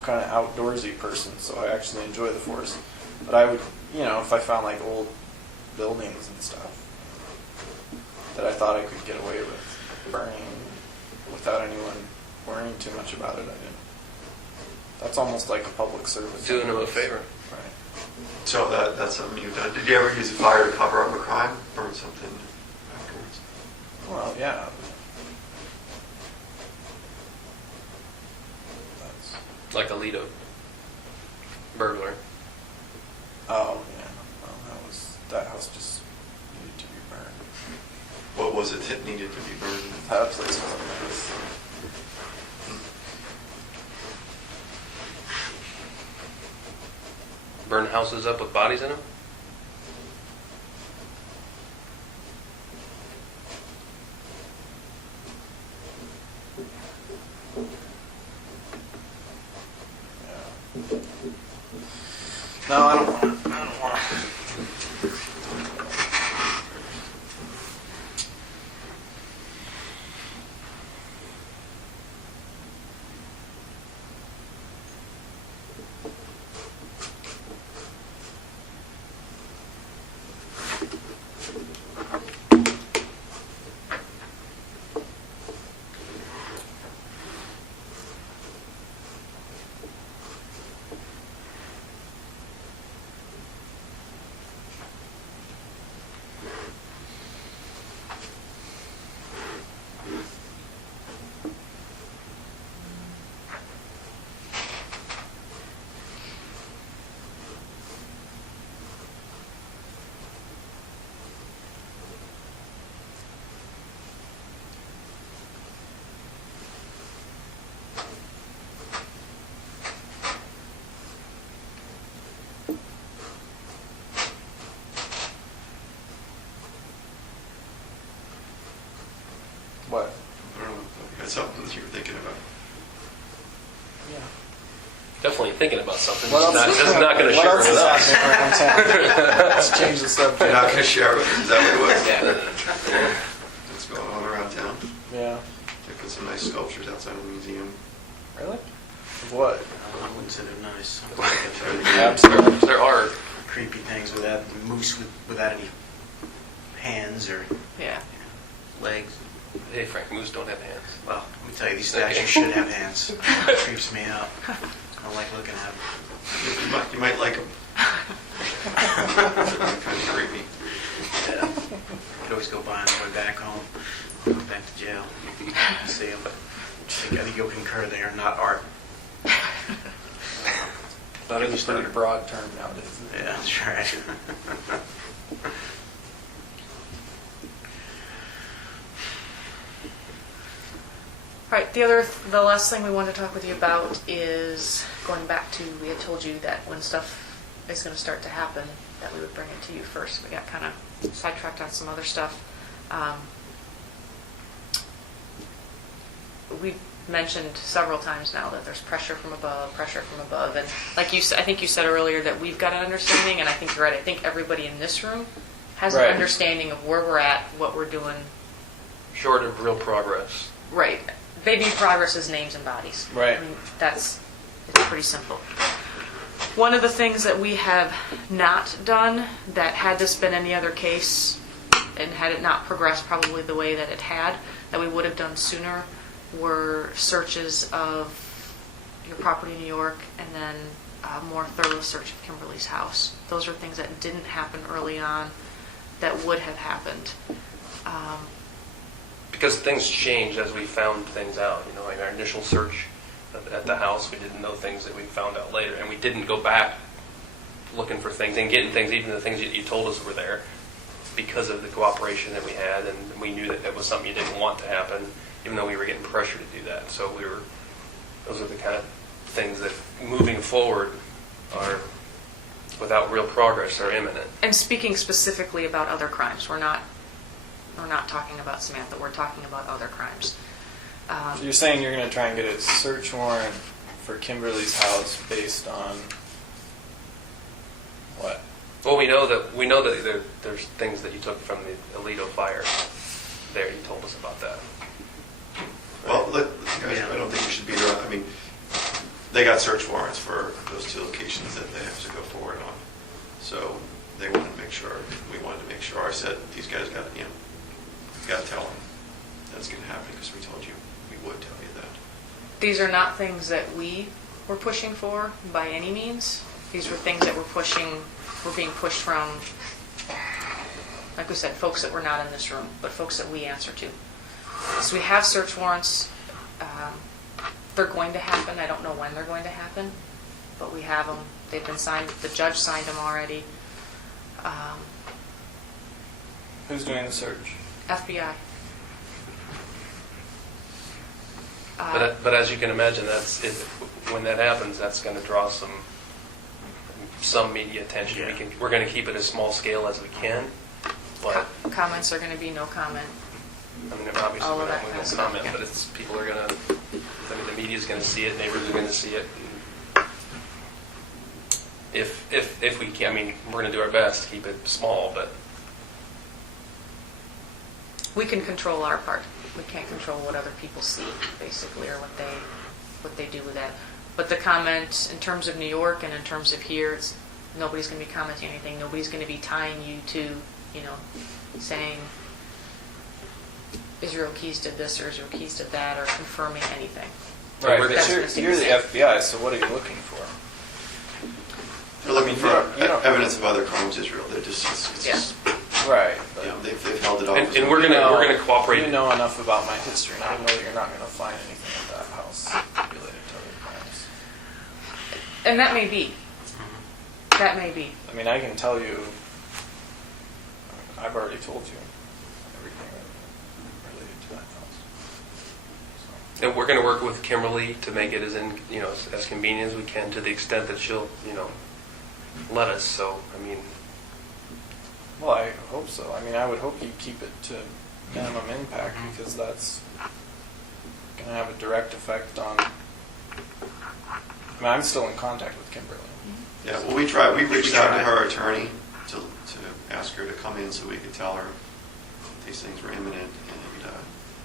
kind of outdoorsy person, so I actually enjoy the forest. But I would, if I found like old buildings and stuff that I thought I could get away with burning without anyone worrying too much about it, I didn't. That's almost like a public service. Doing them a favor. Right. So that's something you've done. Did you ever use a fire to cover up a crime? Burn something afterwards? Well, yeah. Like a Lido burglar. Oh, yeah. Well, that house just needed to be burned. What was it that needed to be burned? That place was a mess. Burn houses up with bodies in them? No, I don't want to. What? I don't know. You had something that you were thinking about. Yeah. Definitely thinking about something. What else Just not going to share what it with else us. is happening around town? Let's change the subject. You're not going to share it? Is that what it was? Yeah. What's going on around town? Yeah. They put some nice sculptures outside of the museum. Really? Of what? I wouldn't say they're nice. Absolutely. There are. Creepy things without moose without any hands or Yeah. legs. Hey, Frank, moose don't have hands. Well, let me tell you, these statues should have hands. It creeps me out. I don't like looking at them. You might like them. Kind of creepy. Yeah. Could always go by on the way back home. Go back to jail. See them. I think you'll concur they are not art. That is a pretty broad term nowadays. Yeah, that's right. All right, the last thing we wanted to talk with you about is going back to, we had told you that when stuff is going to start to happen, that we would bring it to you first. We got kind of sidetracked on some other stuff. We mentioned several times now that there's pressure from above, and like you said, I think you said earlier that we've got an understanding, and I think you're right. I think everybody in this room has Right. an understanding of where we're at, what we're doing. Short of real progress. Right. Baby progress is names and bodies. Right. I mean, it's pretty simple. One of the things that we have not done, that had this been any other case, and had it not progressed probably the way that it had, that we would have done sooner, were searches of your property in New York, and then a more thorough search of Kimberly's house. Those are things that didn't happen early on that would have happened. Because things change as we found things out. Like our initial search at the house, we didn't know things that we found out later. And we didn't go back looking for things and getting things, even the things that you told us were there, because of the cooperation that we had. And we knew that that was something you didn't want to happen, even though we were getting pressure to do that. So those are the kind of things that moving forward are, without real progress, are imminent. And speaking specifically about other crimes, we're not talking about Samantha, we're talking about other crimes. So you're saying you're going to try and get a search warrant for Kimberly's house based on what? Well, we know that there's things that you took from the Alito fire. There, you told us about that. Well, look, guys, I don't think we should beat around. I mean, they got search warrants for those 2 locations that they have to go forward on. So they wanted to make sure, we wanted to make sure, I said, these guys got, you got to tell them that's going to happen because we told you we would tell you that. These are not things that we were pushing for by any means. These were things that were being pushed from, like we said, folks that were not in this room, but folks that we answer to. So we have search warrants. They're going to happen. I don't know when they're going to happen, but we have them. They've been signed. The judge signed them already. Who's doing the search? FBI. But as you can imagine, when that happens, that's going to draw some media attention. Yeah. We're going to keep it as small scale as we can, but Comments are going to be no comment. I mean, obviously All we of that don't kind of comment, stuff. but people are going to, I mean, the media's going to see it, neighbors are going to see it. If we can, I mean, we're going to do our best to keep it small, but We can control our part. We can't control what other people see, basically, or what they do with that. But the comment in terms of New York and in terms of here, nobody's going to be commenting anything. Nobody's going to be tying you to, saying Israel Keys did this or Israel Keys did that, or confirming anything. Right, We're but That's you're gonna stay the the same. FBI, so what are you looking for? They're looking for you don't- evidence of other crimes, Israel. They're just, it's Yeah. just, Right. But they've held it off. and we're gonna cooperate. You know enough about my history, and I know that you're not going to find anything at that house related to other crimes. And that may be. That may be. I mean, I can tell you, I've already told you everything related to that house. And we're going to work with Kimberley to make it as convenient as we can, to the extent that she'll let us. So I mean, Well, I hope so. I mean, I would hope you keep it to minimum impact, because that's going to have a direct effect on. I mean, I'm still in contact with Kimberley. Yeah, well, we reached out to her attorney to ask her to come in so we could tell her these things were imminent, and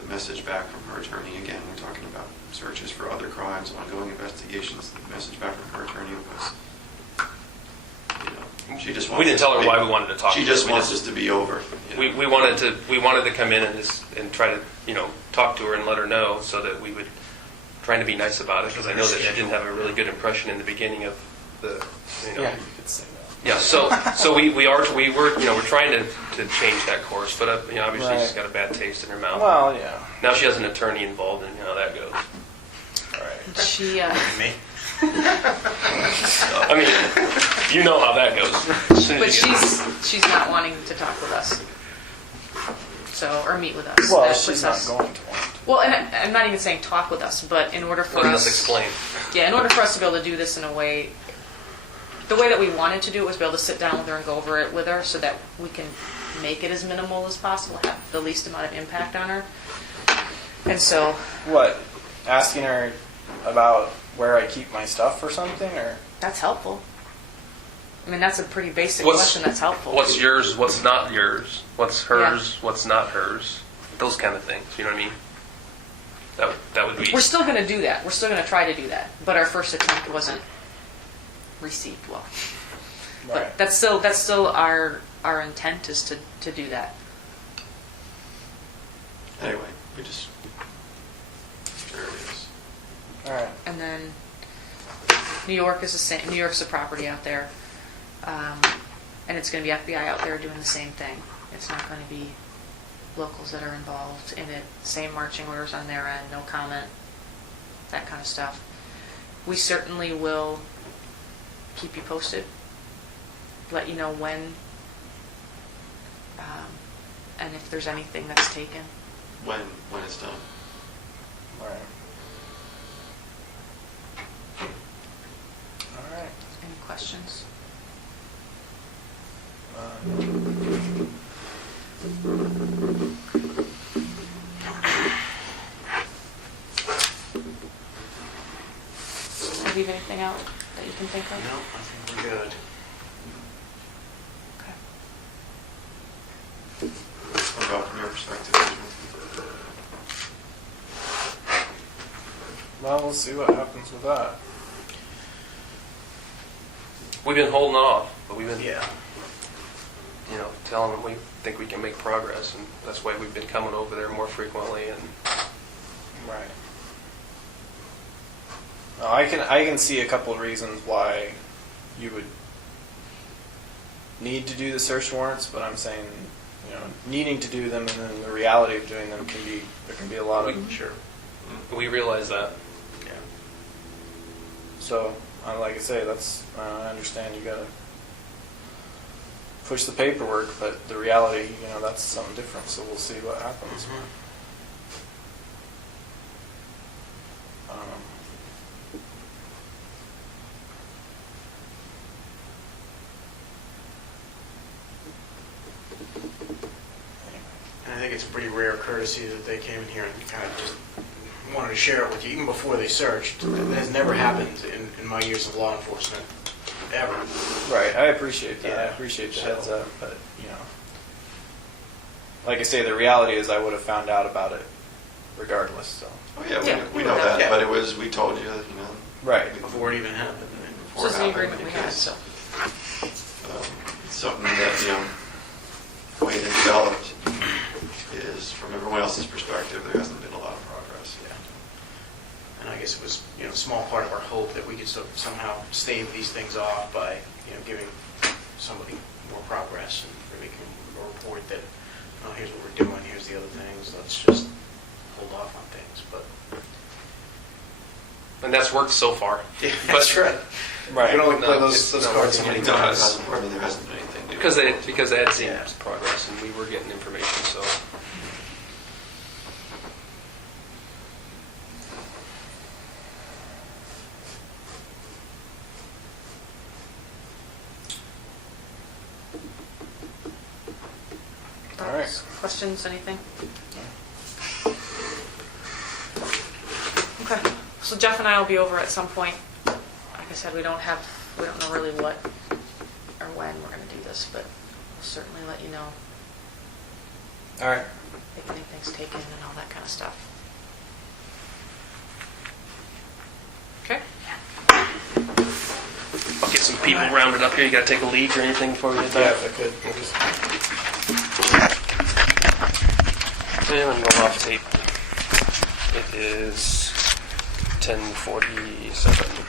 the message back from her attorney, again, we're talking about searches for other crimes, ongoing investigations, the message back from her attorney was, she just wants. we didn't tell her why we wanted to talk. She to just her. wants this to be over. We wanted to come in and try to talk to her and let her know, so that we would trying to be nice about it, because I know that she didn't have a really good impression in the beginning of the Yeah, you could say that. Yeah, so we're trying to change that course, but obviously Right. she's got a bad taste in her mouth. Well, yeah. Now she has an attorney involved, and how that goes. All right. She, Me? I mean, you know how that goes. As soon but as you get- she's not wanting to talk with us. Or meet with us. Well, That she's puts not us- going to want to. Well, and I'm not even saying talk with us, but in order for letting us, us explain. Yeah, in order for us to be able to do this in a way, the way that we wanted to do it was be able to sit down with her and go over it with her, so that we can make it as minimal as possible, have the least amount of impact on her. And so, What? Asking her about where I keep my stuff or something, or? that's helpful. I mean, that's a pretty basic What's- question that's helpful. What's yours? What's not yours? What's hers? What's not hers? Those kind of things. You know what I mean? That would be. We're still going to do that. We're still going to try to do that. But our first attempt wasn't received well. Right. But that's still our intent is to do that. Anyway, there it is. All right. And then New York is the same. New York's a property out there, and it's going to be FBI out there doing the same thing. It's not going to be locals that are involved in it. Same marching orders on their end, no comment, that kind of stuff. We certainly will keep you posted, let you know when, and if there's anything that's taken. When it's done. All right. All right. Any questions? Did I leave anything out that you can think of? No, I think we're good. Okay. What about from your perspective? Well, we'll see what happens with that. We've been holding off, but we've been, Yeah. you know, telling them we think we can make progress, and that's why we've been coming over there more frequently. And Right. No, I can see a couple of reasons why you would need to do the search warrants, but I'm saying, you know, needing to do them and then the reality of doing them there can be a lot of. sure, we realize that. Yeah. So, like I say, I understand you gotta push the paperwork, but the reality, you know, that's something different. So we'll see what happens. And I think it's a pretty rare courtesy that they came in here and kind of just wanted to share it with you, even before they searched. It has never happened in my years of law enforcement, ever. Right, I appreciate that. I Yeah. appreciate the So- heads up, but you know, like I say, the reality is I would have found out about it regardless. So. Oh, yeah, Yeah, we know that, yeah. but we told you, you know. Right. Before it even happened. before This is it the happened, agreement we had, because, so. It's something that, you know, the way they developed is, from everyone else's perspective, there hasn't been a lot of progress. Yeah. And I guess it was, you know, a small part of our hope that we could somehow stave these things off by, you know, giving somebody more progress and making a report that, oh, here's what we're doing, here's the other things, let's just hold off on things. But And that's worked so far. yeah, that's right. Right. You can only play No, those it's not cards so working many No, it times. hasn't, I mean, there hasn't been anything. new. Because they had seen Yeah. progress, and we were getting information, so. All right. Thoughts, questions, anything? Okay, so Jeff and I will be over at some point. Like I said, we don't know really what or when we're gonna do this, but we'll certainly let you know All right. if anything's taken and all that kind of stuff. Okay? I'll get some people rounded up here. You gotta take a leak or anything before we get Yeah, that? if I could. We'll just- And I'm going off tape. It is 10:47.